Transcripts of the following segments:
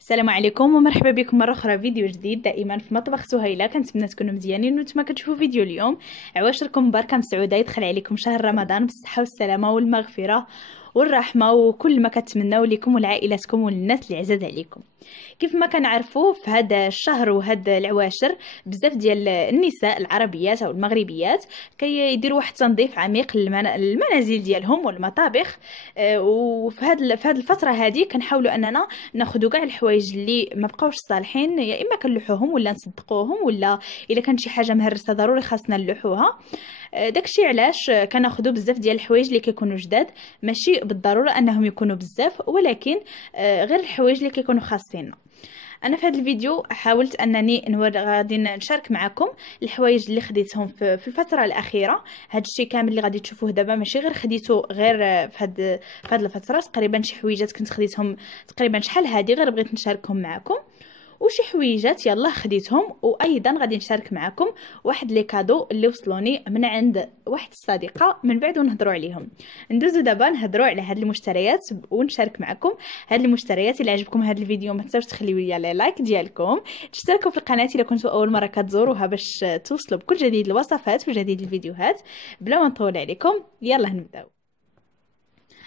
السلام عليكم ومرحبا بكم مره اخرى فيديو جديد دائما في مطبخ سهيله. كنتمنى تكونوا مزيانين وانتما كتشوفوا فيديو اليوم. عواشركم مباركه مسعوده، يدخل عليكم شهر رمضان بالصحه والسلامه والمغفره والرحمه وكل ما كتمناو لكم ولعائلتكم وللناس اللي عزاز عليكم. كيف ما كنعرفوا في هذا الشهر وهذا العواشر بزاف ديال النساء العربيات او المغربيات كيديروا واحد تنظيف عميق للمنازل ديالهم والمطابخ. وفي هذه الفتره هذه كنحاولوا اننا ناخذوا كاع الحوايج اللي ما بقاوش صالحين، يا اما كنلوحوهم ولا نصدقوهم، ولا الا كان شي حاجه مهرسه ضروري خاصنا نلوحوها. داكشي علاش كناخذوا بزاف ديال الحوايج اللي كيكونوا جداد، ماشي بالضروره انهم يكونوا بزاف، ولكن غير الحوايج اللي كيكونوا خاصين. انا في هذا الفيديو حاولت انني غادي نشارك معكم الحوايج اللي خديتهم في الفتره الاخيره. هذا الشيء كامل اللي غادي تشوفوه دابا ماشي غير خديته غير في هذه الفتره، تقريبا شي حويجات كنت خديتهم تقريبا شحال هذه، غير بغيت نشاركهم معكم. وشي حويجات يلا خديتهم، وايضا غادي نشارك معكم واحد لي كادو اللي وصلوني من عند واحد الصديقه من بعد ونهضروا عليهم. ندوزو دابا نهضروا على هاد المشتريات ونشارك معكم هاد المشتريات. الا عجبكم هاد الفيديو ما تنساوش تخليو لي لايك ديالكم، تشتركوا في القناه الا كنتوا اول مره كتزوروها باش توصلوا بكل جديد الوصفات وجديد الفيديوهات. بلا ما نطول عليكم يلا نبداو.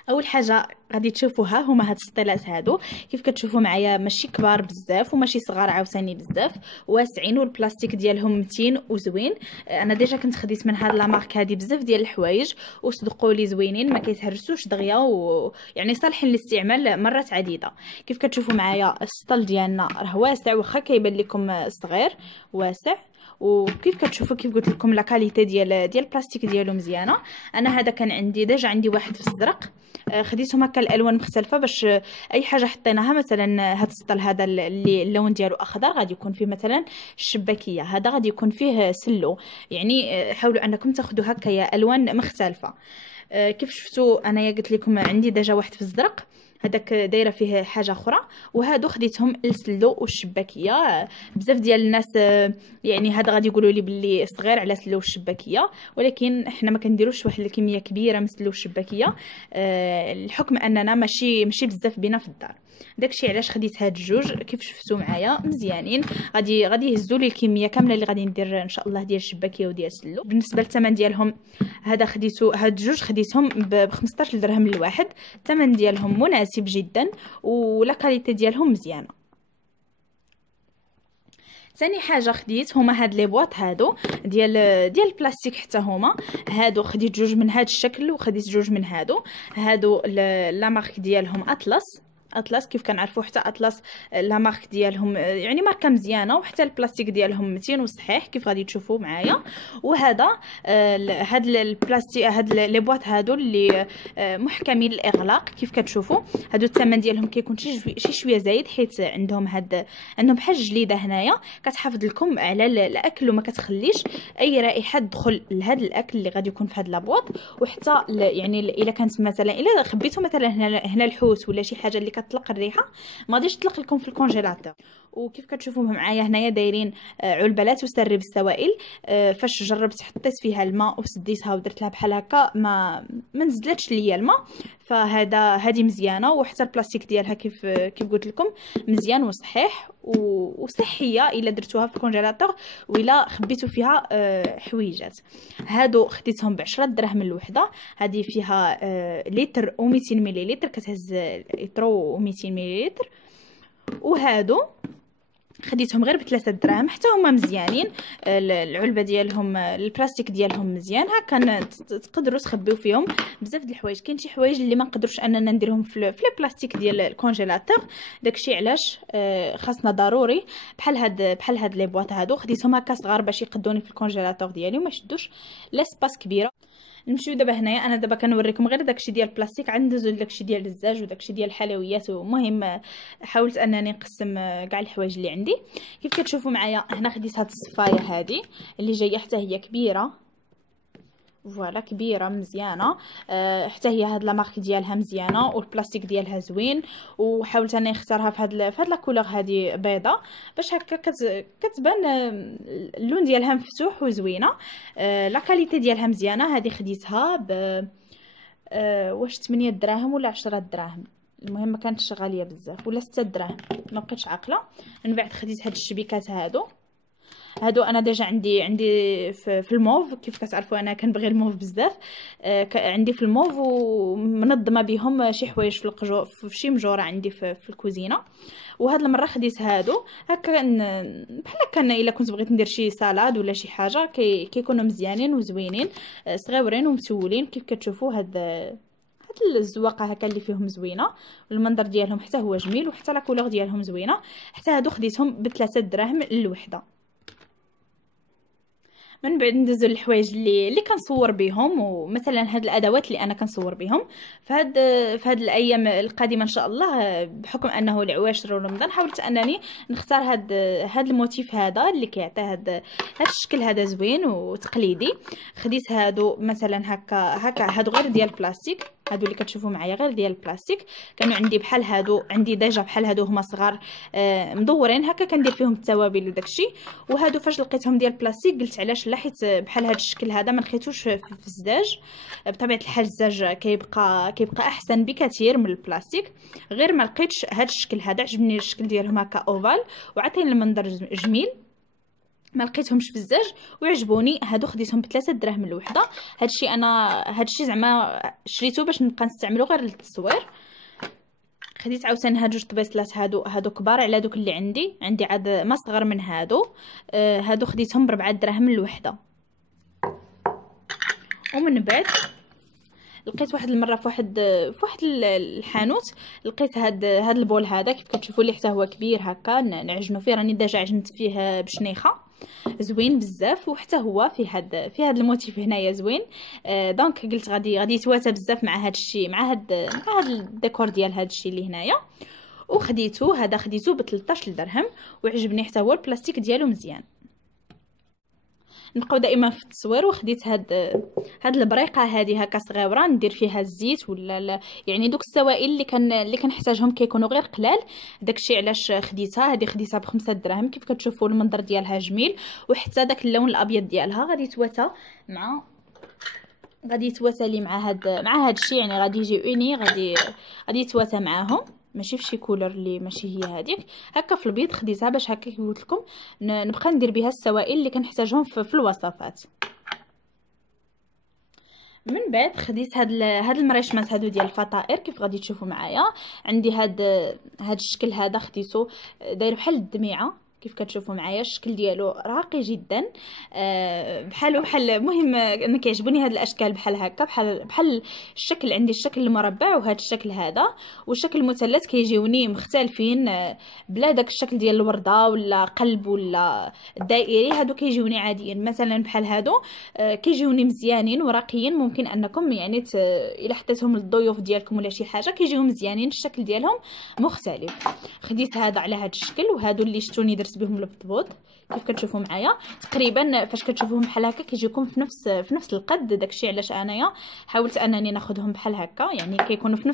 اول حاجه غادي تشوفوها هما هاد السطيلات هادو. كيف كتشوفوا معايا ماشي كبار بزاف وماشي صغار عاوتاني بزاف، واسعين والبلاستيك ديالهم متين وزوين. انا ديجا كنت خديت من هاد لا مارك هادي بزاف ديال الحوايج وصدقوا لي زوينين، ما كيتهرسوش دغيا ويعني صالحين للاستعمال مرات عديده. كيف كتشوفوا معايا السطل ديالنا راه واسع، واخا كيبان لكم صغير واسع. وكيف كتشوفوا كيف قلت لكم لا كاليتي ديال البلاستيك ديالو مزيانه. انا هذا كان عندي ديجا عندي واحد في الزرق، خديتهم هكا الالوان مختلفه باش اي حاجه حطيناها. مثلا هذا السطل هذا اللي اللون ديالو اخضر غادي يكون فيه مثلا الشباكيه، هذا غادي يكون فيه سلو. يعني حاولوا انكم تاخذوا هكايا الوان مختلفه. كيف شفتوا انايا قلت لكم عندي ديجا واحد في الزرق، هذاك دايره فيه حاجه اخرى، وهادو خديتهم السلو والشباكيه. بزاف ديال الناس يعني هذا غادي يقولوا لي باللي صغير على سلو والشباكيه، ولكن حنا ما كنديروش واحد الكميه كبيره من سلو والشباكيه الحكم اننا ماشي بزاف بينا في الدار. داكشي علاش خديت هاد الجوج. كيف شفتوا معايا مزيانين، غادي يهزوا لي الكميه كامله اللي غادي ندير ان شاء الله ديال الشباكيه وديال السلو. بالنسبه للثمن ديالهم، هذا خديته هاد الجوج خديتهم ب 15 درهم الواحد. الثمن ديالهم مناسب جدا ولا كاليتي ديالهم مزيانه. ثاني حاجه خديت هما هاد لي بواط هادو ديال البلاستيك، حتى هما هادو خديت جوج من هاد الشكل وخديت جوج من هادو لا مارك ديالهم اطلس. كيف كنعرفوا حتى اطلس لا مارك ديالهم يعني ماركه مزيانه، وحتى البلاستيك ديالهم متين وصحيح كيف غادي تشوفوا معايا. وهذا هاد البلاستيك هاد لي بواط هادو اللي محكمين الاغلاق. كيف كتشوفوا هادو الثمن ديالهم كيكون شي شويه زايد، حيت عندهم بحال جليده هنايا كتحافظ لكم على الاكل وما كتخليش اي رائحه تدخل لهذا الاكل اللي غادي يكون في هاد لابواط. وحتى يعني الا كانت مثلا الا خبيتو مثلا هنا الحوت ولا شي حاجه اللي كتطلق الريحه ما غاديش تطلق لكم في الكونجيلاتور. وكيف كتشوفوا معايا هنايا دايرين علبه لا تسرب السوائل. فاش جربت حطيت فيها الماء وسديتها ودرت لها بحال هكا ما نزلتش ليا الماء. هذه مزيانه، وحتى البلاستيك ديالها كيف قلت لكم مزيان وصحيح وصحيه الا درتوها في الكونجيلاتور ولا خبيتوا فيها حويجات. هادو خديتهم ب10 دراهم الوحده. هذه فيها لتر و200 مليلتر، كتهز لتر و200 مليلتر. وهادو خديتهم غير ب3 دراهم، حتى هما مزيانين. العلبه ديالهم البلاستيك ديالهم مزيان، هكا تقدروا تخبيو فيهم بزاف د الحوايج. كاين شي حوايج اللي ما نقدروش اننا نديرهم في البلاستيك ديال الكونجيلاتور، داكشي علاش خاصنا ضروري بحال هاد لي بواط هادو. خديتهم هكا صغار باش يقدوني في الكونجيلاتور ديالي وما يشدوش لاسباس كبيره. نمشيو دابا هنايا، انا دابا كنوريكم غير داكشي ديال البلاستيك، عاد ندوزو لداكشي ديال الزاج وداكشي ديال الحلويات. ومهم حاولت انني نقسم كاع الحوايج اللي عندي. كيف كتشوفوا معايا هنا خديت هاد الصفايه هذه اللي جايه حتى هي كبيره، فوالا كبيره مزيانه. حتى هي هاد لا مارك ديالها مزيانه والبلاستيك ديالها زوين. وحاولت انا نختارها في هاد لا كولور هذه بيضه باش هكا كتبان اللون ديالها مفتوح وزوينه. لا كاليتي ديالها مزيانه. هذه خديتها ب واش 8 دراهم ولا 10 دراهم، المهم ما كانتش غاليه بزاف، ولا 6 دراهم ما بقيتش عاقله. من بعد خديت هاد الشبيكات هادو انا ديجا عندي في الموف. كيف كتعرفوا انا كنبغي الموف بزاف. عندي في الموف ومنظمه بهم شي حوايج في القجو في شي مجوره عندي في الكوزينه. وهاد المره خديت هادو هكا بحال هكا الا كنت بغيت ندير شي سالاد ولا شي حاجه كيكونوا مزيانين وزوينين، صغيورين ومسولين. كيف كتشوفوا هاد الزواقه هكا اللي فيهم زوينه، والمنظر ديالهم حتى هو جميل، وحتى لا كولور ديالهم زوينه. حتى هادو خديتهم ب3 دراهم الوحده. من بعد ندوزو للحوايج اللي كنصور بهم، ومثلا هاد الادوات اللي انا كنصور بهم في هاد الايام القادمه ان شاء الله. بحكم انه العواشر ورمضان حاولت انني نختار هاد الموتيف هذا اللي كيعطي هاد الشكل هذا زوين وتقليدي. خديت هادو مثلا هكا هادو غير ديال البلاستيك. هادو اللي كتشوفوا معايا غير ديال البلاستيك. كانوا عندي بحال هادو، عندي ديجا بحال هادو هما صغار مدورين هكا كندير فيهم التوابل وداكشي. وهادو فاش لقيتهم ديال البلاستيك قلت علاش لا، حيت بحال هاد الشكل هذا ما لقيتوش في الزجاج. بطبيعه الحال الزجاج كيبقى احسن بكثير من البلاستيك. غير ما لقيتش هاد الشكل هذا، عجبني الشكل ديالهم هكا اوفال وعطيني المنظر جميل. ما لقيتهمش في الزاج وعجبوني. هادو خديتهم ب3 دراهم الوحده. هادشي زعما شريته باش نبقى نستعملو غير للتصوير. خديت عاوتاني هاد 2 طبيصلات هادو كبار على دوك اللي عندي عاد ما صغر من هادو. هادو خديتهم ب4 دراهم الوحده. ومن بعد لقيت واحد المره في واحد الحانوت لقيت هاد البول هذا. كيف كتشوفوا لي حتى هو كبير هكا نعجنو فيه. راني ديجا عجنت فيه بشنيخه زوين بزاف، وحتى هو في هاد الموتيف هنايا زوين. دونك قلت غادي يتواتى بزاف مع هاد الشيء، مع هاد الديكور ديال هاد الشيء اللي هنايا. وخديته هذا خديته ب13 درهم وعجبني حتى هو. البلاستيك ديالو مزيان. نبقاو دائما في التصوير. وخديت هاد البريقه هذه هكا صغيره ندير فيها الزيت ولا يعني دوك السوائل اللي كنحتاجهم كيكونوا غير قلال. داكشي علاش خديتها. هذه خديتها ب5 دراهم. كيف كتشوفوا المنظر ديالها جميل، وحتى داك اللون الابيض ديالها غادي يتواتى لي مع هاد الشيء. يعني غادي يجي اوني، غادي يتواتى معاهم، ماشي في شي كولر اللي ماشي هي هذيك. هكا في البيض خديتها باش هكا كي قلت لكم نبقى ندير بها السوائل اللي كنحتاجهم في الوصفات. من بعد خديت هاد المريشمات هادو ديال الفطائر. كيف غادي تشوفوا معايا عندي هاد الشكل هذا خديته داير بحال الدميعه. كيف كتشوفوا معايا الشكل ديالو راقي جدا. بحال المهم انا كيعجبوني هاد الاشكال بحال هكا، بحال الشكل. عندي الشكل المربع وهاد الشكل هذا، والشكل المثلث كيجيوني مختلفين بلا داك الشكل ديال الورده ولا قلب ولا الدائري. هادو كيجيوني عاديين مثلا بحال هادو كيجيوني مزيانين وراقيين. ممكن انكم يعني الا حطيتهم للضيوف ديالكم ولا شي حاجه كيجيو مزيانين، الشكل ديالهم مختلف. خديت هذا على هاد الشكل، وهادو اللي شفتوني درت بهم البطبوط. كيف كتشوفوا معايا تقريبا فاش كتشوفوهم بحال هكا كيجيكم في نفس القد. داكشي علاش انايا حاولت انني ناخذهم بحال هكا، يعني كيكونوا في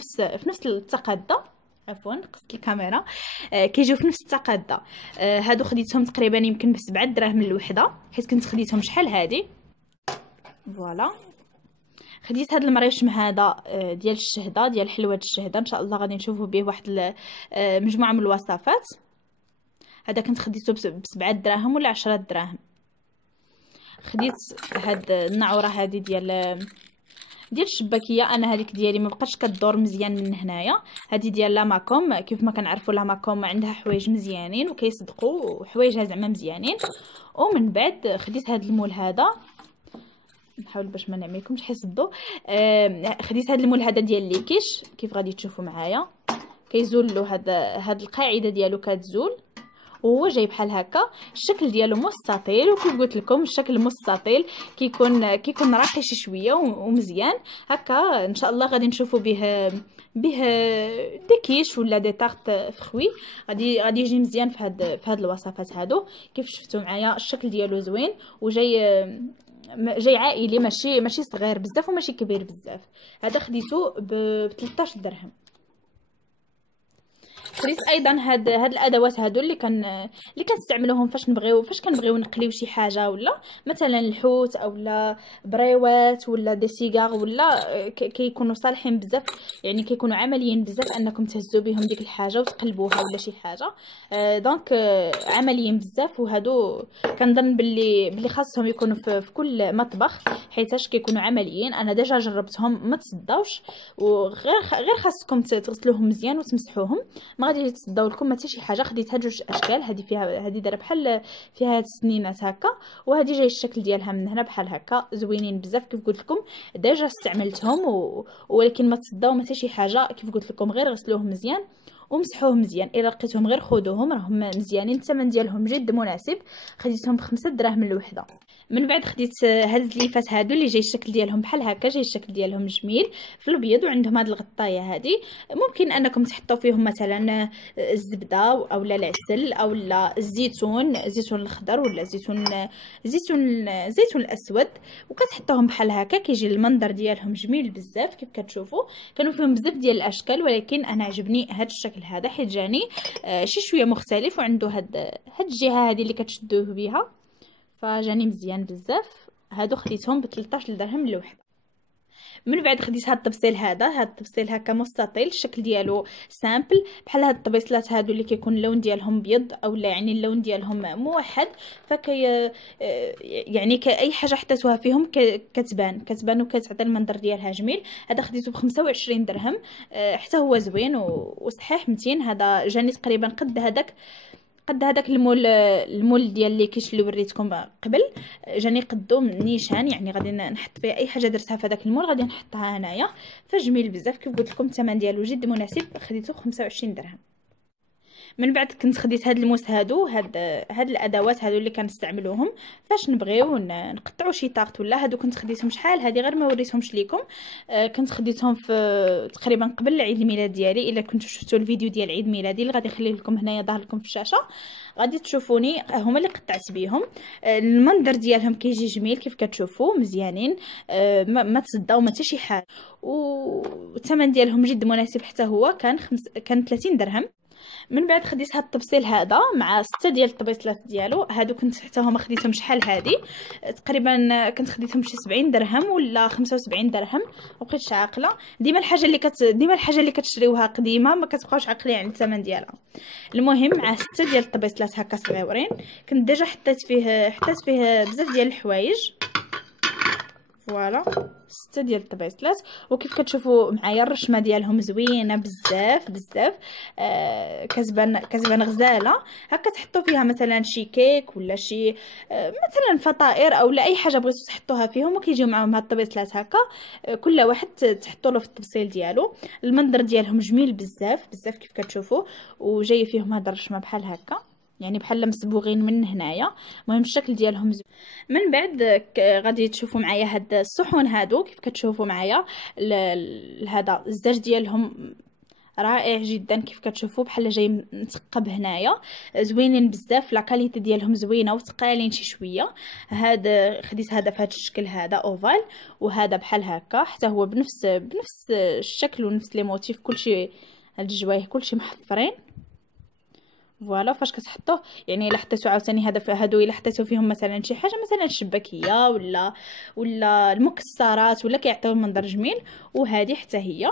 نفس التقاده. عفوا قصت الكاميرا. كيجيو في نفس التقاده. هادو خديتهم تقريبا يمكن ب7 دراهم الوحده، حيت كنت خديتهم شحال هادي. فوالا خديت هاد المريشم هذا ديال الشهده، ديال حلوه الشهده. ان شاء الله غادي نشوفوا به واحد مجموعه من الوصفات. هذا كنت خديته ب7 دراهم ولا 10 دراهم. خديت هاد النعوره هذه ديال الشباكيه. انا هذيك ديالي ما بقاتش كدور مزيان من هنايا. هذه ديال لاماكوم. كيف ما كنعرفوا لاماكوم عندها حوايج مزيانين وكيصدقوا حوايجها زعما مزيانين. ومن بعد خديت هاد المول هذا، نحاول باش ما نعملكمش حس الضو. خديت هاد المول هذا ديال ليكيش. كيف غادي تشوفوا معايا كيزول له هاد القاعده ديالو كتزول، وهو جاي بحال هكا. الشكل ديالو مستطيل، وكيف قلت لكم الشكل مستطيل كيكون راقي شي شويه ومزيان هكا. ان شاء الله غادي نشوفوا به دي كيش ولا دي طارت فخوي. غادي يجي مزيان في هاد الوصفات هادو. كيف شفتوا معايا الشكل ديالو زوين، وجاي عائلي، ماشي صغير بزاف وماشي كبير بزاف. هذا خديته ب13 درهم. خديت ايضا هاد الادوات هادو اللي كنستعملوهم فاش كنبغيو نقليو شي حاجه، ولا مثلا الحوت اولا بريوات ولا دي سيغار، ولا كيكونوا صالحين بزاف، يعني كيكونوا عمليين بزاف انكم تهزوا بهم ديك الحاجه وتقلبوها ولا شي حاجه. دونك عمليين بزاف، وهادو كنظن باللي خاصهم يكونوا في كل مطبخ، حيتاش كيكونوا عمليين. انا ديجا جربتهم ما تصداوش، وغير خاصكم تغسلوهم مزيان وتمسحوهم، ما غادي يتصداو لكم حتى شي حاجه. خديتها جوج اشكال، هذه فيها هذه دايره بحال فيها سنينات هكا، وهذه جاي الشكل ديالها من هنا بحال هكا، زوينين بزاف كيف قلت لكم. ديجا استعملتهم ولكن ما تصداو حتى شي حاجه. كيف قلت لكم غير غسلوهم مزيان ومسحوهم مزيان. الا لقيتهم غير خذوهم، راهم مزيانين، الثمن ديالهم جد مناسب. خديتهم ب5 دراهم الوحده. من بعد خديت هاد الزليفات هادو اللي جاي الشكل ديالهم بحال هكا، جاي الشكل ديالهم جميل في الابيض، وعندهم هاد الغطايه هادي. ممكن انكم تحطوا فيهم مثلا الزبده اولا العسل اولا الزيتون الاخضر ولا زيتون الاسود، وكتحطوهم بحال هكا. كيجي المنظر ديالهم جميل بزاف. كيف كتشوفوا كانوا فيهم بزاف ديال الاشكال، ولكن انا عجبني هاد الشكل هذا حيت جاني شي شويه مختلف، وعنده هاد الجهه هذه اللي كتشدوه بها، فجاني مزيان بزاف. هادو خديتهم ب13 درهم الوحده. من بعد خديت هاد الطبسيل هذا، هاد الطبسيل هكا مستطيل، الشكل ديالو سامبل بحال هاد الطبيصلات هادو اللي كيكون اللون ديالهم بيض اولا يعني اللون ديالهم موحد، فكي يعني اي حاجه حطيتوها فيهم كتبان وكتعطي المنظر ديالها جميل. هذا خديته ب25 درهم، حتى هو زوين وصحيح متين. هذا جاني تقريبا قد هذاك المول ديال اللي كيش اللي وريتكم قبل، جاني قدو نيشان، يعني غادي نحط فيه اي حاجه درتها في هذاك المول غادي نحطها هنايا، فجميل بزاف. كيف قلت لكم الثمن ديالو جد مناسب، خديته 25 درهم. من بعد كنت خديت هاد الموس هاد الادوات هادو اللي كنستعملوهم فاش نبغيو نقطعوا شي طاقط ولا. هادو كنت خديتهم شحال هادي غير ما وريتهمش ليكم. كنت خديتهم في تقريبا قبل عيد الميلاد ديالي. الا كنتو شفتوا الفيديو ديال عيد ميلادي اللي غادي نخليه لكم هنايا ظاهر لكم في الشاشه، غادي تشوفوني هما اللي قطعت بيهم. المنظر ديالهم كيجي جميل كيف كتشوفوا مزيانين، ما تصداو ما حتى شي حاجه، والثمن ديالهم جد مناسب. حتى هو كان 30 درهم. من بعد خديت هاد الطبسيل هذا مع 6 ديال الطبيصلات ديالو. هادو كنت حتى هما خديتهم شحال هادي تقريبا، كنت خديتهم شي 70 درهم ولا 75 درهم، مبقيتش عاقله. ديما الحاجه اللي كتشريوها قديمه ما كتبقاوش عاقلين على الثمن ديالها. المهم مع 6 ديال الطبيصلات هكا صغيورين، كنت ديجا حطيت فيه بزاف ديال الحوايج. فوالا 6 ديال الطبيصلات، وكيف كتشوفوا معايا الرشمه ديالهم زوينه بزاف بزاف. كتبان غزاله هكا. تحطوا فيها مثلا شي كيك ولا شي مثلا فطائر او لا اي حاجه بغيتو تحطوها فيهم، وكيجيو معاهم هاد الطبيصلات هكا. كل واحد تحطوا له في التبصيل ديالو. المنظر ديالهم جميل بزاف بزاف كيف كتشوفوا، وجاي فيهم هاد الرشمه بحال هكا، يعني بحال مصبوغين من هنايا. المهم الشكل ديالهم زوين. من بعد غادي تشوفوا معايا هاد الصحون هادو كيف كتشوفوا معايا. هذا الزاج ديالهم رائع جدا كيف كتشوفوا، بحال جاي مثقب هنايا، زوينين بزاف. لا كاليتي ديالهم زوينه وثقالين شي شويه. خديت هذا في هذا الشكل هذا اوفال، وهذا بحال هكا حتى هو بنفس الشكل ونفس لي موتيف، كلشي هاد الجوايه كلشي محفرين. فوالا فاش كتحطوه يعني الا حطيتو عاوتاني هادو الا حطيتو فيهم مثلا شي حاجه مثلا الشباكيه ولا المكسرات ولا كيعطيو المنظر جميل. وهذه حتى هي،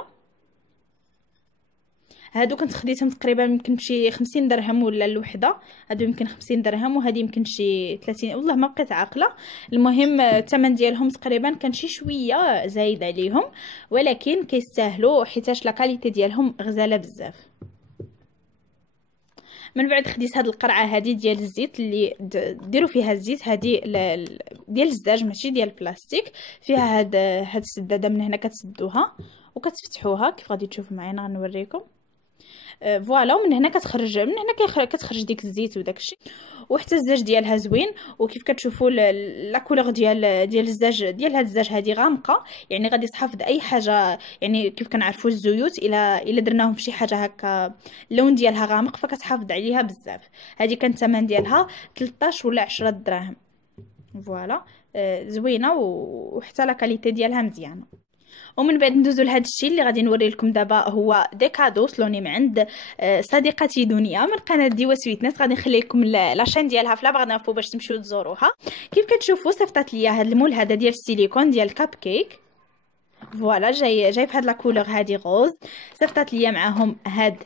هادو كنت خديتهم تقريبا يمكن بشي 50 درهم ولا الوحده. هادو يمكن 50 درهم وهذه يمكن شي 30، والله ما بقيت عاقله. المهم الثمن ديالهم تقريبا كان شي شويه زايد عليهم، ولكن كيستاهلوا حيتاش لا كاليتي ديالهم غزاله بزاف. من بعد خديت هاد القرعه هذه ديال الزيت اللي ديروا فيها الزيت، هذه ديال الزاج ماشي ديال البلاستيك. فيها هاد السداده من هنا كتسدوها وكتفتحوها كيف غادي تشوفوا معايا. غنوريكم. فوالا ومن هنا كتخرج ديك الزيت وداك الشيء. وحتى الزاج ديالها زوين، وكيف كتشوفوا لا كولور ديال الزاج ديال هاد الزاج هذه غامقه، يعني غادي تحافظ اي حاجه. يعني كيف كنعرفوا الزيوت الا درناهم في شي حاجه هكا اللون ديالها غامق فكتحافظ عليها بزاف. هذه كان الثمن ديالها 13 ولا 10 دراهم. فوالا زوينه وحتى لا كاليتي ديالها مزيانه. ومن بعد ندوزو لهذا الشيء اللي غادي نوري لكم دابا، هو دي كادو وصلوني من عند صديقتي دنيا من قناه ديوا سويتنس. غادي نخلي لكم لاشين ديالها في لا باغ دانفو باش تمشيو تزوروها. كيف كتشوفوا صيفطات ليا هذا المول هذا ديال السيليكون ديال كاب كيك. فوالا جاي في هاد لا كولور هادي غوز. صيفطات ليا معاهم هاد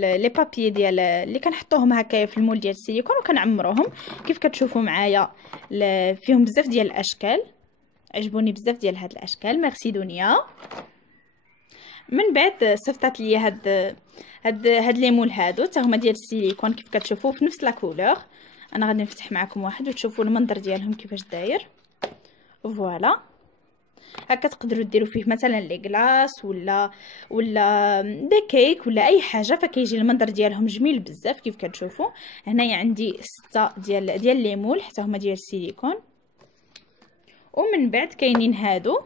لي بابي ديال اللي كنحطوهم هكايا في المول ديال السيليكون وكنعمروهم. كيف كتشوفوا معايا فيهم بزاف ديال الاشكال، عجبوني بزاف ديال هاد الاشكال. ميرسي دنيا. من بعد صيفطات ليا هاد لي مول هادو حتى هما ديال السيليكون كيف كتشوفوا في نفس لا كولور. انا غادي نفتح معكم واحد وتشوفوا المنظر ديالهم كيفاش داير. فوالا هكا تقدروا ديروا فيه مثلا لي كلاص ولا دي كيك ولا اي حاجه، فكيجي المنظر ديالهم جميل بزاف. كيف كتشوفوا هنايا عندي 6 ديال لي مول حتى هما ديال السيليكون. ومن بعد كاينين هادو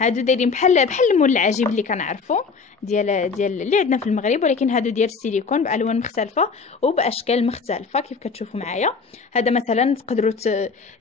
دايرين بحال المول العجيب اللي كنعرفوا ديال اللي عندنا في المغرب، ولكن هادو ديال السيليكون بالوان مختلفه وباشكال مختلفه. كيف كتشوفوا معايا هذا مثلا تقدروا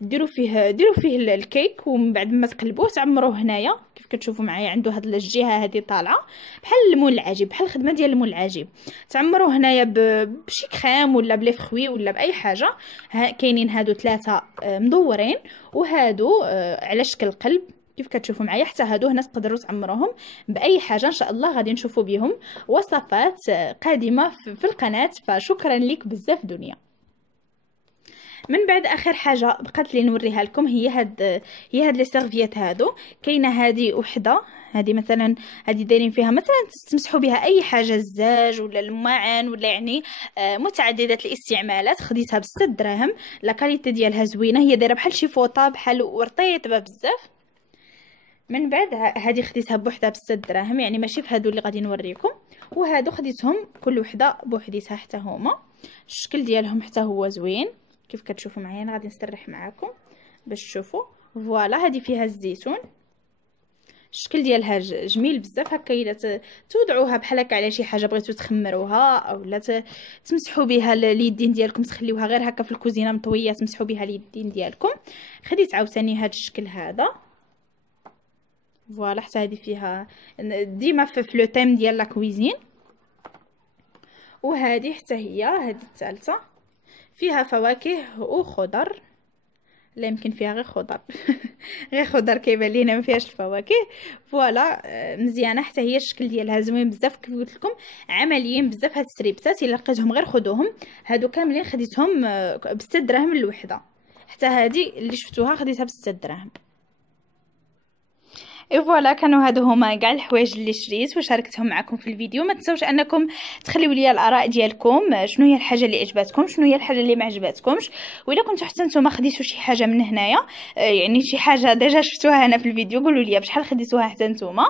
ديروا فيه الكيك، ومن بعد ما تقلبوه تعمروه هنايا. كيف كتشوفوا معايا عنده هاد الجهه هذه طالعه بحال المول العجيب، بحال الخدمه ديال المول العجيب. تعمروه هنايا بشي كريم ولا بلي فخوي ولا باي حاجه. كاينين هادو 3 مدورين وهادو على شكل قلب. كيف كتشوفوا معايا حتى هادو هنا تقدروا تعمروهم باي حاجه. ان شاء الله غادي نشوفوا بهم وصفات قادمه في القناه. فشكرا لك بزاف دنيا. من بعد اخر حاجه بقات لي نوريها لكم هي هاد لي سيرفيات هادو. كاينه هذه وحده، هذه مثلا هذه دايرين فيها مثلا تمسحوا بها اي حاجه، الزاج ولا الماعن ولا يعني متعدده الاستعمالات. خديتها ب6 دراهم. لا كاليتي ديالها زوينه، هي دايره بحال شي فوطه بحال ورطيطه بزاف. من بعد هذه خديتها بوحده ب6 دراهم، يعني ماشي في هادو اللي غادي نوريكم. وهادو خديتهم كل وحده بوحديتها حتى هما. الشكل ديالهم حتى هو زوين كيف كتشوفوا معايا. انا غادي نسرح معاكم باش تشوفوا. فوالا هذه فيها الزيتون، الشكل ديالها جميل بزاف. هكا الا توضعوها بحال هكا على شي حاجه بغيتو تخمروها او لا تمسحوا بها اليدين ديالكم، تخليوها غير هكا في الكوزينه مطويه تمسحوا بها اليدين ديالكم. خديت عاوتاني هذا الشكل هذا. فوالا حتى هذه فيها ديما في لو تيم ديال لا كويزين. وهذه حتى هذه الثالثه فيها فواكه وخضر. لا يمكن فيها غير خضر غير خضر كيبان لينا ما فيهاش الفواكه. فوالا مزيانه حتى هي. الشكل ديالها زوين بزاف. كيف قلت لكم عمليين بزاف. هاد السريبتات الا لقيتهم غير خذوهم. هادو كاملين خديتهم ب6 دراهم الوحده. حتى هذه اللي شفتوها خديتها ب6 دراهم. اي فوالا كانوا هادو هما كاع الحوايج اللي شريت وشاركتهم معكم في الفيديو. ما تنسوش انكم تخليو لي الاراء ديالكم، شنو هي الحاجه اللي عجباتكم، شنو هي الحاجه اللي ما عجباتكمش. والا كنتو حتى نتوما خديتوا شي حاجه من هنايا، يعني شي حاجه ديجا شفتوها هنا في الفيديو، قولوا لي بشحال خديتوها حتى نتوما،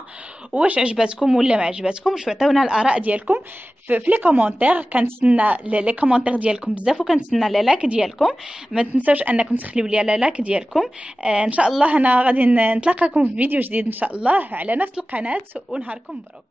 واش عجباتكم ولا ما عجباتكمش، وعطيونا الاراء ديالكم في لي كومونتير. كنتسنى لي كومونتير ديالكم بزاف، وكنتسنى لي لايك ديالكم. ما تنسوش انكم تخليو لي لا لايك ديالكم. ان شاء الله انا غادي نتلاقاكم في فيديو جديد ان شاء الله على نفس القناه، ونهاركم مبروك.